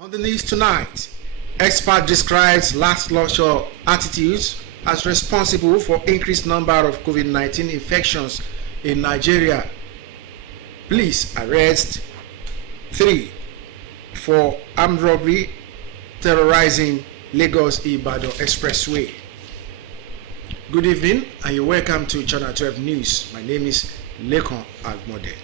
On the news tonight, expert describes lackluster attitudes as responsible for increased number of COVID-19 infections in Nigeria. Police arrest 3 for armed robbery terrorizing Lagos-Ibadan Expressway. Good evening and you're welcome to Channel 12 News. My name is Lekon Agmode.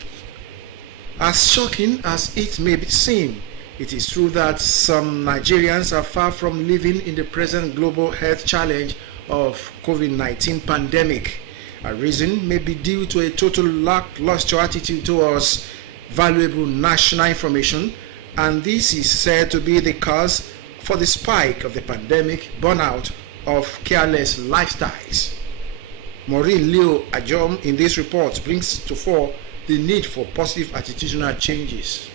As shocking as it may seem, it is true that some Nigerians are far from living in the present global health challenge of COVID-19 pandemic. A reason may be due to a total lackluster attitude towards valuable national information, and this is said to be the cause for the spike of the pandemic burnout of careless lifestyles. Maureen Leo Ajom in this report brings to fore the need for positive attitudinal changes.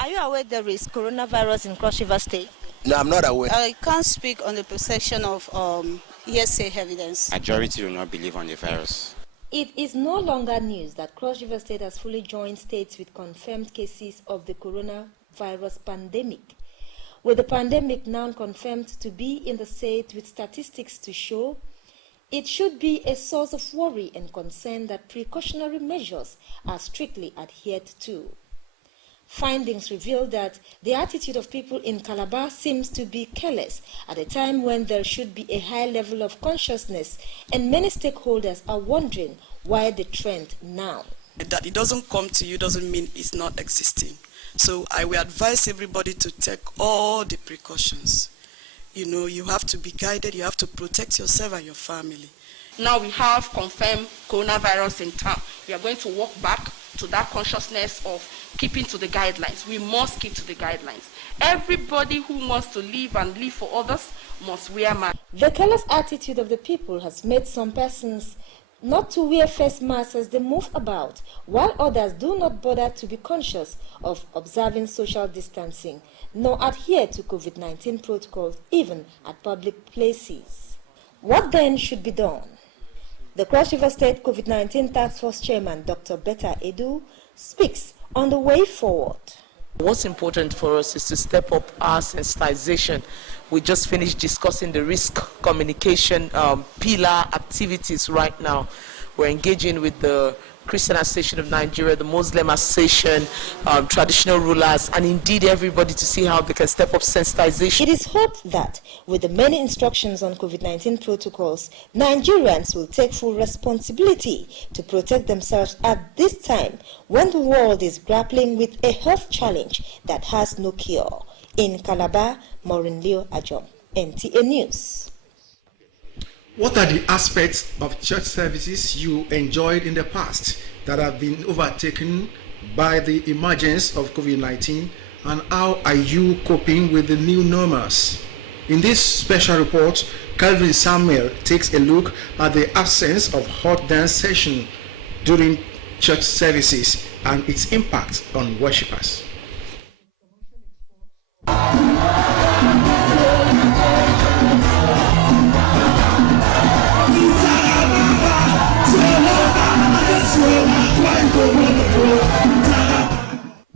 Are you aware there is coronavirus in Cross River State? No, I'm not aware. I can't speak on the possession of hearsay evidence. Majority do not believe on the virus. It is no longer news that Cross River State has fully joined states with confirmed cases of the coronavirus pandemic. With the pandemic now confirmed to be in the state with statistics to show, it should be a source of worry and concern that precautionary measures are strictly adhered to. Findings reveal that the attitude of people in Calabar seems to be careless at a time when there should be a high level of consciousness, and many stakeholders are wondering why the trend now. That it doesn't come to you doesn't mean it's not existing. So I will advise everybody to take all the precautions. You know, you have to be guided, you have to protect yourself and your family. Now we have confirmed coronavirus in town. We are going to walk back to that consciousness of keeping to the guidelines. We must keep to the guidelines. Everybody who wants to live and live for others must wear masks. The careless attitude of the people has made some persons not to wear face masks as they move about, while others do not bother to be conscious of observing social distancing, nor adhere to COVID-19 protocols even at public places. What then should be done? The Cross River State COVID-19 Task Force Chairman, Dr. Nta Edu, speaks on the way forward. What's important for us is to step up our sensitization. We just finished discussing the risk communication pillar activities right now. We're engaging with the Christian Association of Nigeria, the Muslim Association, traditional rulers, and indeed everybody to see how they can step up sensitization. It is hoped that with the many instructions on COVID-19 protocols, Nigerians will take full responsibility to protect themselves at this time when the world is grappling with a health challenge that has no cure. In Calabar, Maureen Leo Ajom, NTA News. What are the aspects of church services you enjoyed in the past that have been overtaken by the emergence of COVID-19, and how are you coping with the new normals? In this special report, Calvin Samuel takes a look at the absence of hot dance session during church services and its impact on worshippers.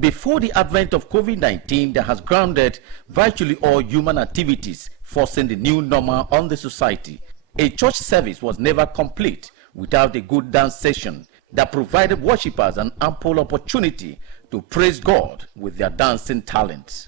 Before the advent of COVID-19 that has grounded virtually all human activities, forcing the new normal on the society, a church service was never complete without a good dance session that provided worshippers an ample opportunity to praise God with their dancing talents.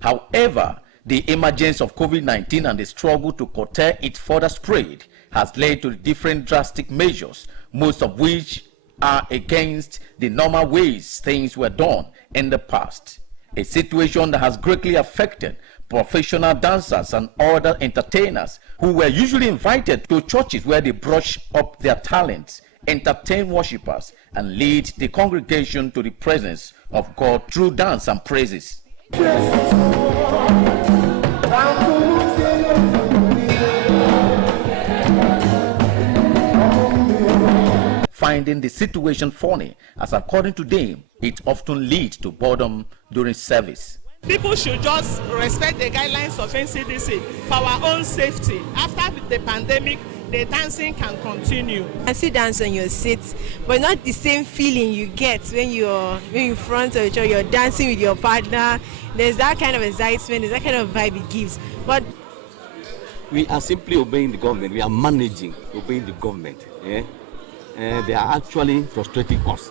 However, the emergence of COVID-19 and the struggle to curtail its further spread has led to different drastic measures, most of which are against the normal ways things were done in the past. A situation that has greatly affected professional dancers and other entertainers who were usually invited to churches where they brush up their talents, entertain worshippers, and lead the congregation to the presence of God through dance and praises. Finding the situation funny, as according to them, it often leads to boredom during service. People should just respect the guidelines of NCDC for our own safety. After the pandemic, the dancing can continue. I still dance on your seat, but not the same feeling you get when you're in front of each other, you're dancing with your partner. There's that kind of excitement, there's that kind of vibe it gives. But we are simply obeying the government. We are managing, obeying the government. Yeah? And they are actually frustrating us.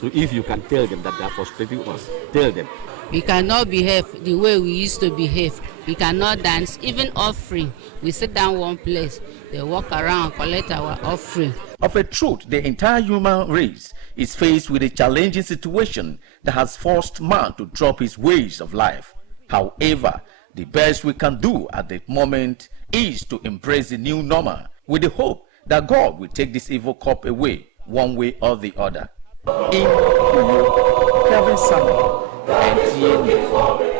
So if you can tell them that they are frustrating us, tell them. We cannot behave the way we used to behave. We cannot dance, even offering. We sit down one place, they walk around, collect our offering. Of a truth, the entire human race is faced with a challenging situation that has forced man to drop his ways of life. However, the best we can do at the moment is to embrace the new normal with the hope that God will take this evil cup away one way or the other. In Uyo, Kevin Samuel, NTA.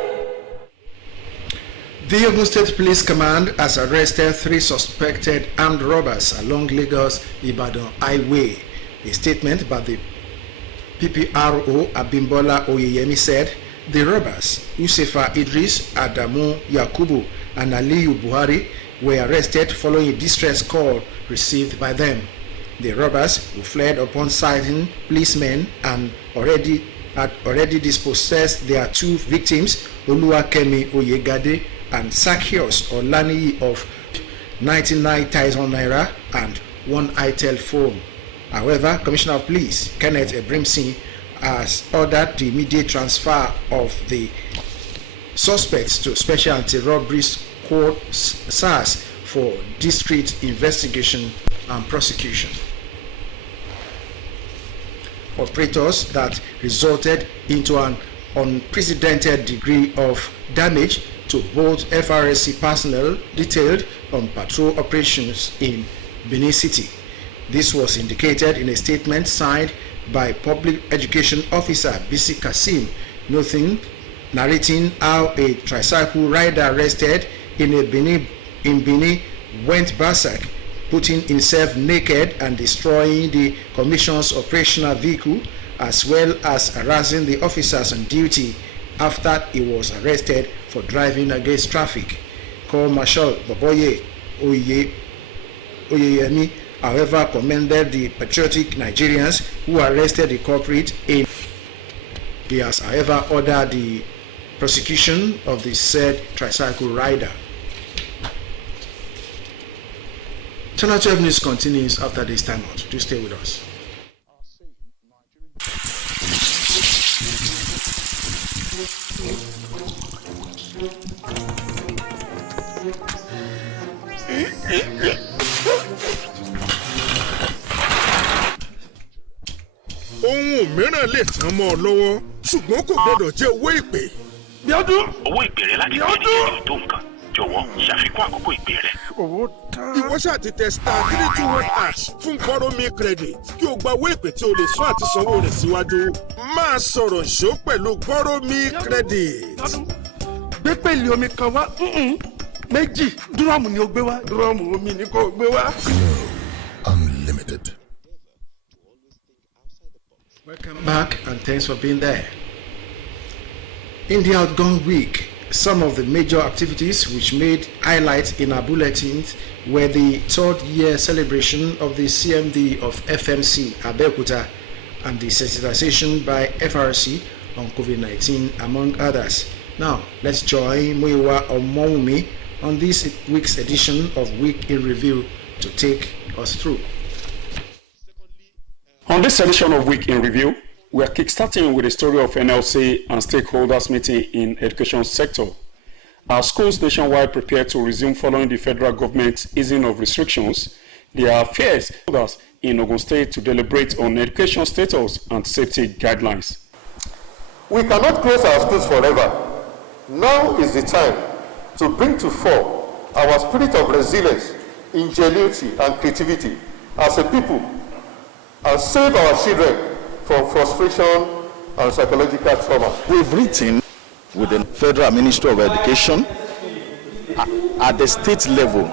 The Ogun State Police Command has arrested 3 suspected armed robbers along Lagos-Ibadan Highway. A statement by the PPRO Abimbola Oyeyemi said the robbers, Yusefa Idris, Adamu Yakubu, and Aliyu Buhari, were arrested following a distress call received by them. The robbers, who fled upon sighting policemen and had already dispossessed their 2 victims, Oluwakemi Oyegade and Sakios Olaniyi, of 99,000 naira and 1 Itel phone. However, Commissioner of Police Kenneth Ebrimson has ordered the immediate transfer of the suspects to Special Anti-Robbery Squad (SARS) for district investigation and prosecution. Operators that resulted into an unprecedented degree of damage to both FRSC personnel detailed on patrol operations in Benin City. This was indicated in a statement signed by Public Education Officer Bisi Kasim, narrating how a tricycle rider arrested in Benin went berserk, putting himself naked and destroying the Commission's operational vehicle, as well as harassing the officers on duty after he was arrested for driving against traffic. Corps Marshal Boboye Oyeyemi, however, commended the patriotic Nigerians who arrested the culprit. He has, however, ordered the prosecution of the said tricycle rider. Channel 12 News continues after this time out. Do stay with us. Ohun mìíràn lè tán mọ́ ọ lọ́wọ́ ṣùgbọ́n kò gbọ́dọ̀ jẹ́ owó ìpè. Bíọ́dún. Owó ìpè rẹ láti pè ní ìlú tó nǹkan. Jọ̀wọ́ ṣàfikún àkókò ìpè rẹ. Owó tán. Ìwọ ṣáà ti tẹ star 321# fún borrow me credit kí o gba owó ìpè tí o lè sún àti sanwó rẹ̀ síwájú. Máa sọ̀rọ̀ ṣó pẹ̀lú borrow me credit. Gbé pèlè omi kan wá. Méjì dúrọ́ọ̀mù ni o gbé wá. Dúrọ́ọ̀mù omi ni kò gbé wá. Unlimited. Welcome back and thanks for being there. In the outgone week, some of the major activities which made highlights in our bulletins were the 3rd year celebration of the CMD of FMC Abeokuta and the sensitization by FRC on COVID-19, among others. Now, let's join Muyiwa Omowumi on this week's edition of Week in Review to take us through. On this edition of Week in Review, we are kickstarting with the story of NLC and stakeholders meeting in education sector. Our schools nationwide prepare to resume following the federal government's easing of restrictions. There are fears in Ogun State to deliberate on education status and safety guidelines. We cannot close our schools forever. Now is the time to bring to fore our spirit of resilience, ingenuity, and creativity as a people, and save our children from frustration and psychological trauma. We've written with the Federal Ministry of Education at the state level.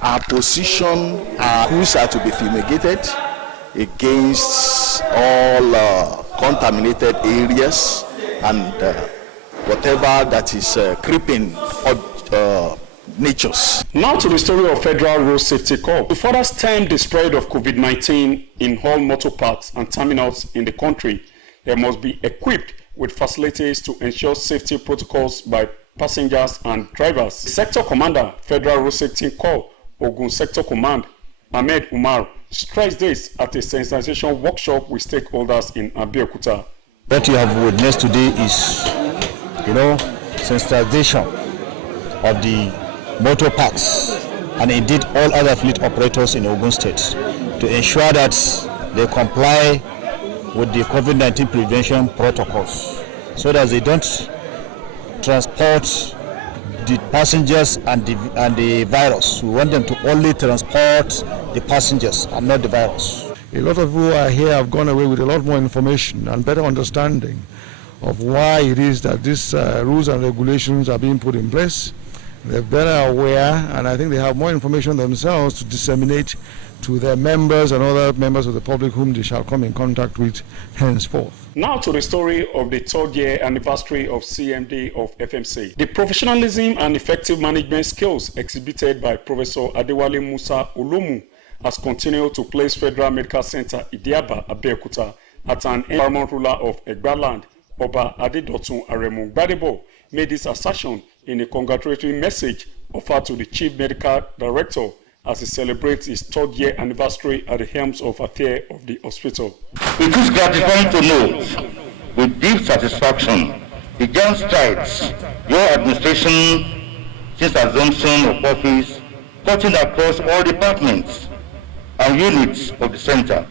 Our position, our schools are to be fumigated against all contaminated areas and whatever that is creeping natures. Now to the story of Federal Road Safety Corps. To further stem the spread of COVID-19 in all motor parks and terminals in the country, they must be equipped with facilities to ensure safety protocols by passengers and drivers. Sector Commander, Federal Road Safety Corps, Ogun Sector Command, Ahmed Umar, stressed this at a sensitization workshop with stakeholders in Abeokuta. What you have witnessed today is, sensitization of the motor parks and indeed all other fleet operators in Ogun State to ensure that they comply with the COVID-19 prevention protocols so that they don't transport the passengers and the virus. We want them to only transport the passengers and not the virus. A lot of people who are here have gone away with a lot more information and better understanding of why it is that these rules and regulations are being put in place. They're better aware, and I think they have more information themselves to disseminate to their members and other members of the public whom they shall come in contact with henceforth. Now to the story of the third year anniversary of CMD of FMC. The professionalism and effective management skills exhibited by Professor Adewale Musa Olomu has continued to place Federal Medical Center Nta Abeokuta at an paramount ruler of Egbaland, Oba Adedotun Aremu Gbadebo, made this assertion in a congratulatory message offered to the Chief Medical Director as he celebrates his third year anniversary at the helms of affairs of the hospital. It is gratifying to note with deep satisfaction the giant strides your administration since assumption of office, cutting across all departments and units of the center.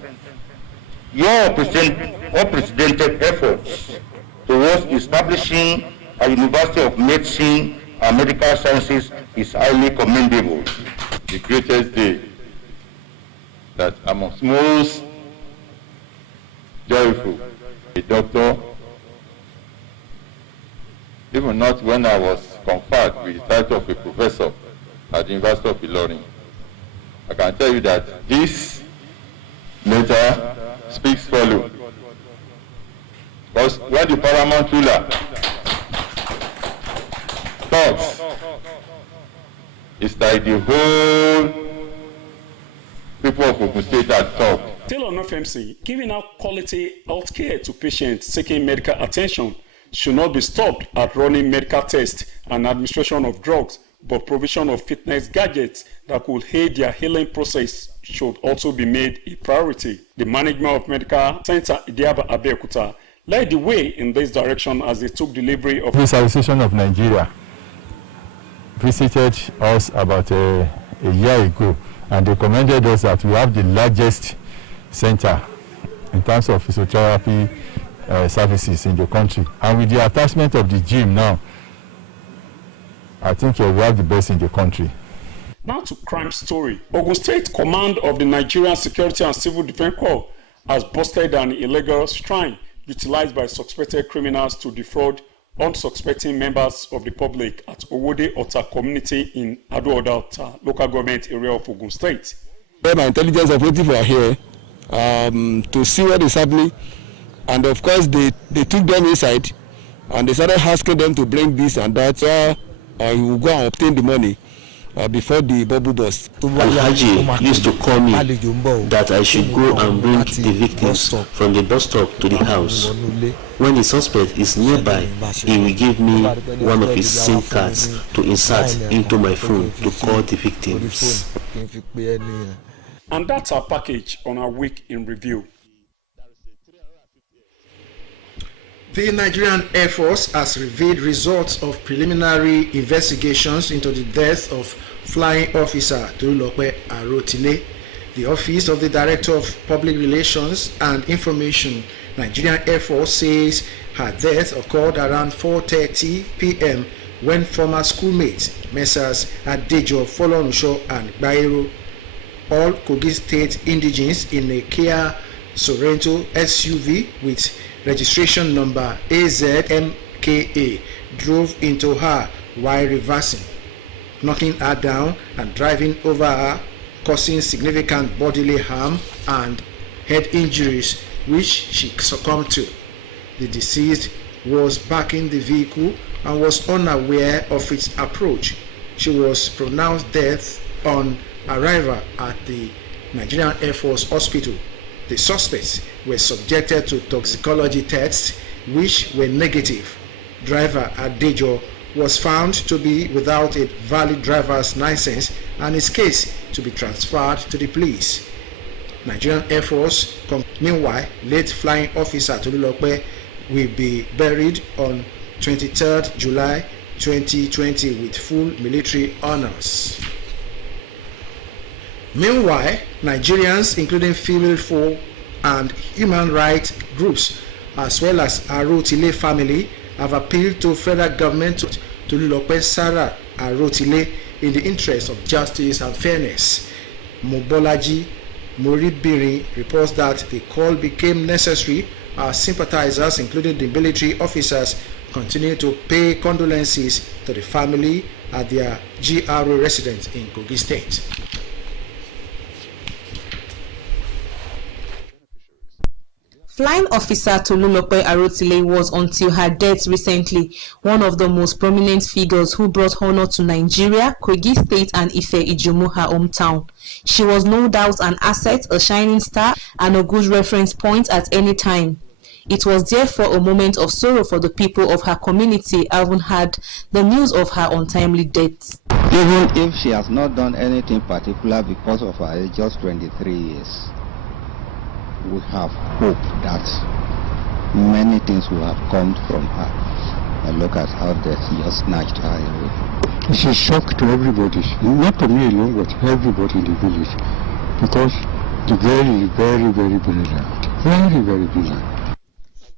Your unprecedented efforts towards establishing a University of Medicine and Medical Sciences is highly commendable. The greatest day that I'm most joyful, a doctor, even not when I was conferred with the title of a professor at the University of Ilorin. I can tell you that this letter speaks volumes. Because when the paramount ruler talks, it's like the whole people of Ogun State that talk. Still on FMC, giving out quality health care to patients seeking medical attention should not be stopped at running medical tests and administration of drugs, but provision of fitness gadgets that could aid their healing process should also be made a priority. The management of Medical Center Nta Abeokuta led the way in this direction as they took delivery of... The Association of Nigeria visited us about a year ago, and they commended us that we have the largest center in terms of physiotherapy services in the country. And with the attachment of the gym now, I think we have the best in the country. Now to crime story. Ogun State Command of the Nigerian Security and Civil Defense Corps has busted an illegal shrine utilized by suspected criminals to defraud unsuspecting members of the public at Owode Ota community in Ado-Oda Ota local government area of Ogun State. My intelligence operative were here to see what is happening, and of course they took them inside and they started asking them to bring this and that, you will go and obtain the money before the bubble burst. Alhaji used to call me that I should go and bring the victims from the bus stop to the house. When the suspect is nearby, he will give me one of his SIM cards to insert into my phone to call the victims. And that's our package on our week in review. The Nigerian Air Force has revealed results of preliminary investigations into the death of Flying Officer Tolulope Arotile. The Office of the Director of Public Relations and Information, Nigerian Air Force, says her death occurred around 4:30 p.m. when former schoolmates Messrs. Adejo Folorunsho and Bairo, all Kogi State indigenes, in a Kia Sorento SUV with registration number AZMKA, drove into her while reversing, knocking her down and driving over her, causing significant bodily harm and head injuries, which she succumbed to. The deceased was backing the vehicle and was unaware of its approach. she was pronounced dead on arrival at the Nigerian Air Force Hospital. The suspects were subjected to toxicology tests which were negative. Driver Adejo was found to be without a valid driver's license and his case to be transferred to the police. Nigerian Air Force. Meanwhile, late flying officer Tolulope will be buried on 23rd July 2020 with full military honors. Meanwhile, Nigerians, including female folk and human rights groups, as well as Arotile family, have appealed to federal government to Tolulope Sarah Arotile in the interest of justice and fairness. Mobolaji Moribiri reports that the call became necessary as sympathizers, including the military officers, continue to pay condolences to the family at their GRA residence in Kogi State. Flying officer Tolulope Arotile was, until her death recently, one of the most prominent figures who brought honor to Nigeria, Kogi State and Ife Ijumu, her hometown. She was no doubt an asset, a shining star, and a good reference point at any time. It was therefore a moment of sorrow for the people of her community, having had the news of her untimely death. Even if she has not done anything particular because of her age, just 23 years, we have hope that many things will have come from her. And look at how death just snatched her away. It's a shock to everybody, not to me alone, but everybody in the village, because the girl is very, very brilliant, very, very brilliant.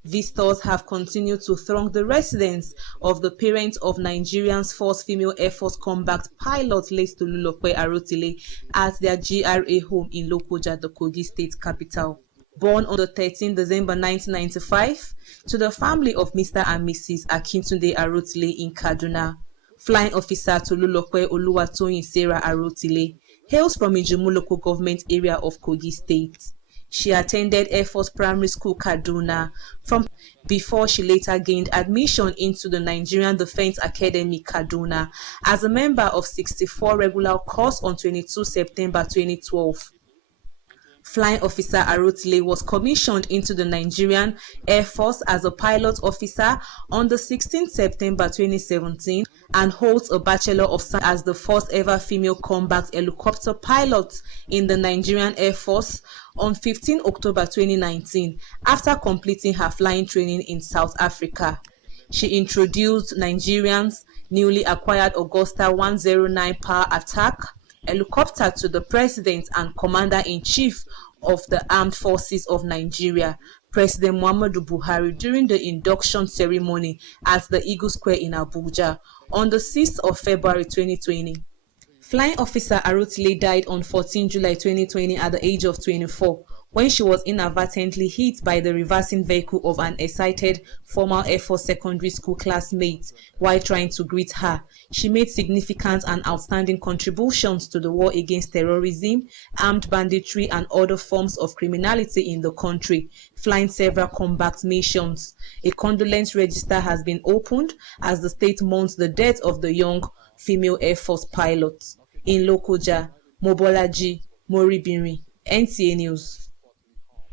Visitors have continued to throng the residence of the parents of Nigeria's first female Air Force combat pilot, late Tolulope Arotile, at their GRA home in Lokoja, the Kogi State capital. Born on the 13th December 1995 to the family of Mr. and Mrs. Akintunde Arotile in Kaduna. Flying officer Tolulope Oluwatoyin Sarah Arotile hails from Ijumu local government area of Kogi State. She attended Air Force Primary School Kaduna before she later gained admission into the Nigerian Defense Academy Kaduna as a member of 64 regular course on 22 September 2012. Flying officer Arotile was commissioned into the Nigerian Air Force as a pilot officer on the 16th September 2017 and holds a Bachelor of Science as the first ever female combat helicopter pilot in the Nigerian Air Force on 15 October 2019 after completing her flying training in South Africa. She introduced Nigerians' newly acquired Augusta 109 power attack helicopter to the President and Commander-in-Chief of the Armed Forces of Nigeria, President Muhammadu Buhari, during the induction ceremony at the Eagle Square in Abuja on the 6th of February 2020. Flying officer Arotile died on 14 July 2020 at the age of 24 when she was inadvertently hit by the reversing vehicle of an excited former Air Force secondary school classmate while trying to greet her. She made significant and outstanding contributions to the war against terrorism, armed banditry, and other forms of criminality in the country, flying several combat missions. A condolence register has been opened as the state mourns the death of the young female Air Force pilot. In Lokoja, Mobolaji Moribiri, NTA News.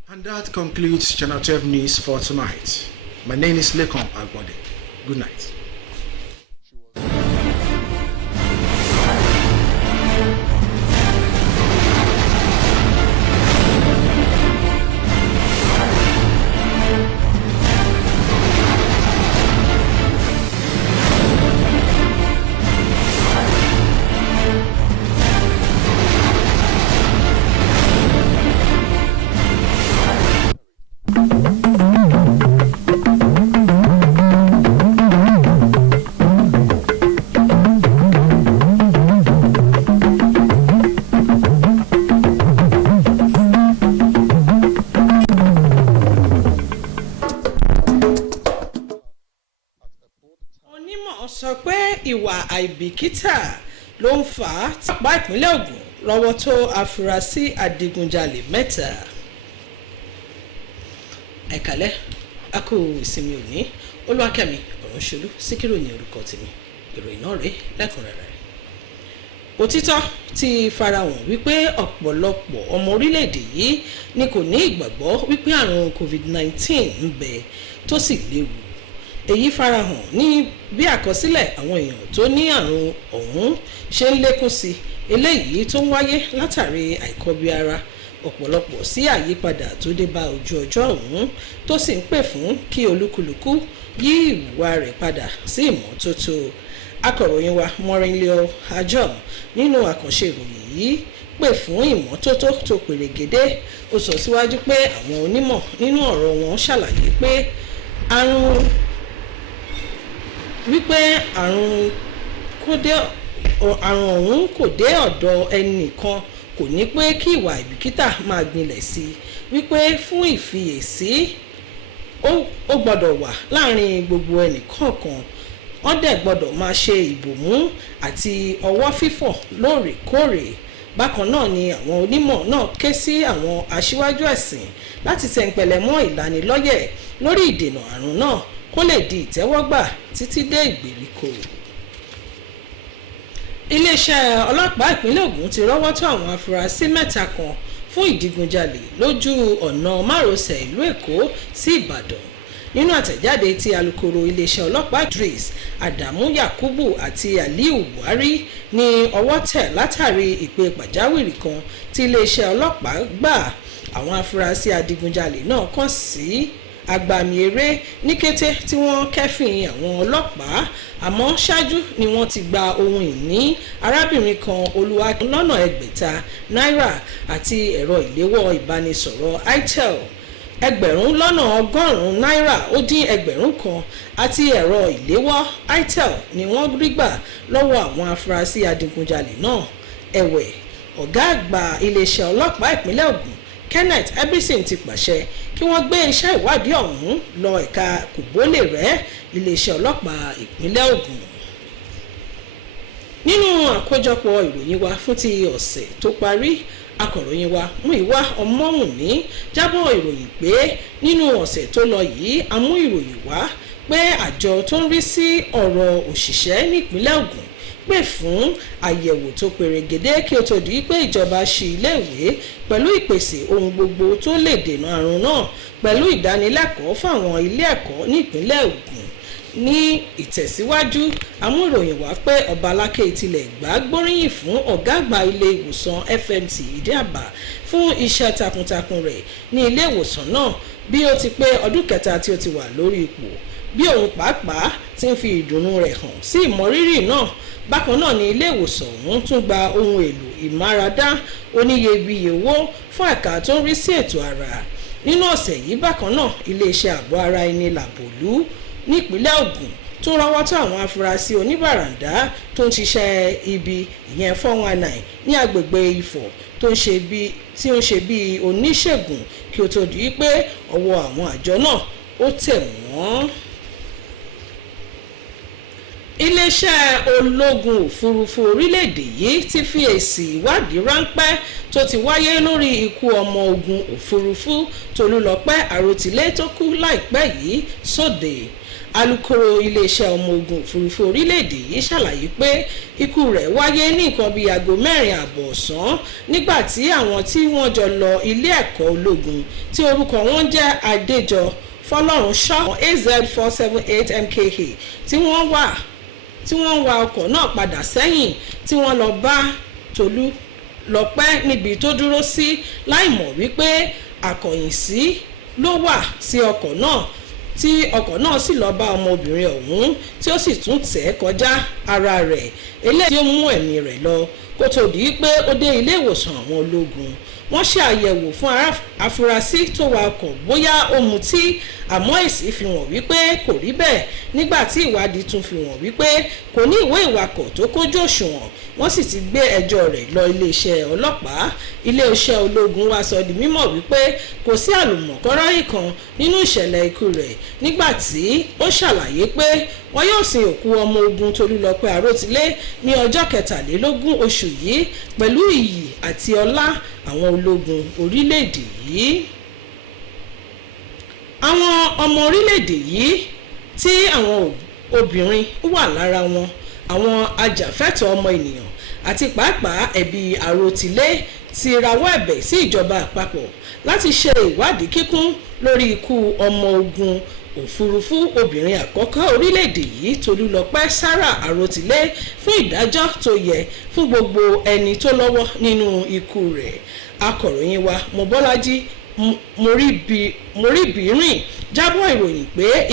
And that concludes Channel 12 News for tonight. My name is Lekon Agbode. Good night. sọ pé ìwà àìbìkítà ló ń fà á tápá ìpínlẹ̀ Ògùn rọ́wọ́ tó afurasí adigunjalè mẹ́ta. Ẹ̀kálẹ́ a kú ìsinmi òní Olúwakẹ́mi Ọ̀rúnṣolú Síkírù ní orúkọ tèmi ìròyìn náà rèé lẹ́kùnrẹ́rẹ́. òtítọ́ ti farahàn wípé ọ̀pọ̀lọpọ̀ ọmọ orílẹ̀-èdè yìí ni kò ní ìgbàgbọ́ wípé àrùn covid-19 ń bẹ tó sì léwu. èyí farahàn ní bí àkọsílẹ̀ àwọn èèyàn tó ní àrùn ọ̀hún ṣe ń lékún sí eléyìí tó ń wáyé látàrí àìkọbiara ọ̀pọ̀lọpọ̀ sí àyípadà tó dé bá ojú ọjọ́ ọ̀hún tó sì ń pè fún kí olúkúlùkù yí ìwà rẹ̀ padà sí ìmọ́tótó. akọ̀ròyìn wa Mọ́rìnlẹ́ àjọ nínú àkànṣe ìròyìn yìí pè fún ìmọ́tótó tó pèrègédé. ó sọ síwájú pé àwọn onímọ̀ nínú ọ̀rọ̀ wọn ṣàlàyé pé àrùn ọ̀hún kò dé ọ̀dọ̀ ẹnìkan kò ní pé kí ìwà ìbìkítà máa gbilẹ̀ sí i wípé fún ìfiyèsí ó gbọ́dọ̀ wà láàrin gbogbo ẹnìkọ̀ọ̀kan. wọ́n dẹ̀ gbọ́dọ̀ máa ṣe ìbòmú àti ọwọ́ fífọ̀ lóòrèkóòrè. bákan náà ni àwọn onímọ̀ náà ké sí àwọn aṣíwájú ẹ̀sìn láti tẹ̀ǹpẹ̀lẹ̀ mọ́ ìlanilọ́yẹ̀ lórí ìdènà àrùn náà kó lè di ìtẹ́wọ́gbà títí dé ìgbèríko. iléeṣẹ́ ọlọ́pàá ìpínlẹ̀ Ògùn ti rọ́wọ́ tó àwọn afurasí mẹ́ta kan fún ìdígunjalè lójú ọ̀nà márosẹ̀ ìlú Èkó sí Ìbàdàn. nínú àtẹ̀jáde tí alukoro iléeṣẹ́ ọlọ́pàá Idris Adamu Yakubu àti Aliu Buhari ní ọwọ́ tẹ̀ látàrí ìpè pàjáwìrì kan tí iléeṣẹ́ ọlọ́pàá gbà. àwọn afurasí adigunjalè náà kàn sí agbami eré ní kété tí wọ́n kẹ́fìn àwọn ọlọ́pàá àmọ́ ṣáájú ni wọ́n ti gba ohun ìní arábìnrin kan lọ́nà ẹgbẹ̀ta náírà àti ẹ̀rọ ìléwọ́ ìbánisọ̀rọ̀ itel ẹgbẹ̀rún lọ́nà ọgọ́rùn-ún náírà ó dín ẹgbẹ̀rún kan àti ẹ̀rọ ìléwọ́ itel ni wọ́n rí gbà lọ́wọ́ àwọn afurasí adigunjalè náà. ẹ̀wẹ̀ ọ̀gá àgbà iléeṣẹ́ ọlọ́pàá ìpínlẹ̀ Ògùn Kenneth Ebrison ti pàṣẹ kí wọ́n gbé iṣẹ́ ìwádìí ọ̀hún lọ ẹ̀ka kògbólérẹ̀ iléeṣẹ́ ọlọ́pàá ìpínlẹ̀ Ògùn. nínú àkójọpọ̀ ìròyìn wa fún ti ọ̀sẹ̀ tó parí akọ̀ròyìn wa Múyìwá Ọmọ́wùnmí jábọ̀ ìròyìn pé nínú ọ̀sẹ̀ tó lọ yìí a mú ìròyìn wá pé àjọ tó ń rí sí ọ̀rọ̀ òṣìṣẹ́ nípínlẹ̀ Ògùn pè fún àyẹ̀wò tó pèrègédé kí ó tó di pé ìjọba ṣí iléèwé pẹ̀lú ìpèsè ohun gbogbo tó lè dènà àrùn náà pẹ̀lú ìdánilẹ́kọ̀ọ́ fáwọn ilé ẹ̀kọ́ nípínlẹ̀ Ògùn. ní ìtẹ̀síwájú amúròyìn wá pé ọba aláké tilẹ̀ Ẹ̀gbá gbóríyìn fún ọ̀gá àgbà ilé ìwòsàn FMT Ìdí-Àbà fún iṣẹ́ takuntakun rẹ̀ ní ilé ìwòsàn náà bí ó ti pé ọdún kẹta tí ó ti wà lórí ipò bí òun pàápàá ti ń fi ìdùnnú rẹ̀ hàn sí ìmọrírì náà. bákan náà ni ilé ìwòsàn ọ̀hún tún gba ohun èlò ìmáradá oníyebíye owó fún ẹ̀ka tó ń rí sí ètò ara. nínú ọ̀sẹ̀ yìí bákan náà iléeṣẹ́ ààbò ara ẹni làbòlú nípínlẹ̀ Ògùn tó rọ́wọ́ tó àwọn afurasí oníbàràǹdá tó ń ṣiṣẹ́ ibi ìyẹn 419 ní agbègbè Ifọ̀ tí ó ń ṣe bí oníṣègùn kí ó tó di pé ọwọ́ àwọn àjọ náà ó tẹ̀ wọ́n. iléeṣẹ́ ológun òfurufú orílẹ̀-èdè yìí ti fi èsì ìwádìí ráńpẹ́ tó ti wáyé lórí ikú ọmọ ogun òfurufú Tolúlọpẹ́ Àròtilé tó kú láìpẹ́ yìí sóde. alukoro iléeṣẹ́ ọmọ ogun òfurufú orílẹ̀-èdè yìí ṣàlàyé pé ikú rẹ̀ wáyé ní nǹkan bíi aago 4:00 ọ̀sán nígbà tí àwọn tí wọ́n jọ lọ ilé ẹ̀kọ́ ológun tí orúkọ wọn jẹ́ Adéjọ Fọlọ́runṣọ́ AZ478 MKH tí wọ́n wa ọkọ̀ náà padà sẹ́yìn tí wọ́n lọ bá Tolúlọpẹ́ níbi tó dúró sí láìmọ̀ wípé àkọ̀yìnsí ló wà sí ọkọ̀ náà tí ọkọ̀ náà sì lọ bá ọmọbìnrin ọ̀hún tí ó sì tún tẹ̀ kọjá ara rẹ̀ eléyìí tí ó mú ẹ̀mí rẹ̀ lọ kó tó di pé ó dé ilé ìwòsàn àwọn ológun. wọ́n ṣe àyẹ̀wò fún afurasí tó wa ọkọ̀ bóyá ó mutí àmọ́ èsì fi hàn wípé kò rí bẹ́ẹ̀ nígbà tí ìwádìí tún fi hàn wípé kò ní ìwé ìwakọ̀ tó kójú òṣùwọ̀n. wọ́n sì ti gbé ẹjọ́ rẹ̀ lọ iléeṣẹ́ ọlọ́pàá. iléeṣẹ́ ológun wá sọ di mímọ̀ wípé kò sí àlùmọ̀kọ́rọ́yìn kan nínú ìṣẹ̀lẹ̀ ikú rẹ̀ nígbà tí ó ṣàlàyé pé wọn yóò sin òkú ọmọ ogun Tolúlọpẹ́ Àròtilé ní ọjọ́ 23 oṣù yìí pẹ̀lú iyì àti ọlá àwọn ológun orílẹ̀-èdè yìí. àwọn ọmọ orílẹ̀-èdè yìí tí àwọn obìnrin wà lára wọn àwọn ajàfẹ́tọ̀ọ́ ọmọ ènìyàn àti pàápàá ẹbí Àròtilé ti rawọ́ ẹ̀bẹ̀ sí ìjọba àpapọ̀ láti ṣe ìwádìí kíkún lórí ikú ọmọ ogun òfurufú obìnrin àkọ́kọ́ orílẹ̀-èdè yìí Tolúlọpẹ́ Sarah Àròtilé fún ìdájọ́ tó yẹ fún gbogbo ẹni tó lọ́wọ́ nínú ikú rẹ̀. Akọ̀ròyìn wa Mọ́bọ́lájí Moríbìrìn jábọ̀ ìròyìn pé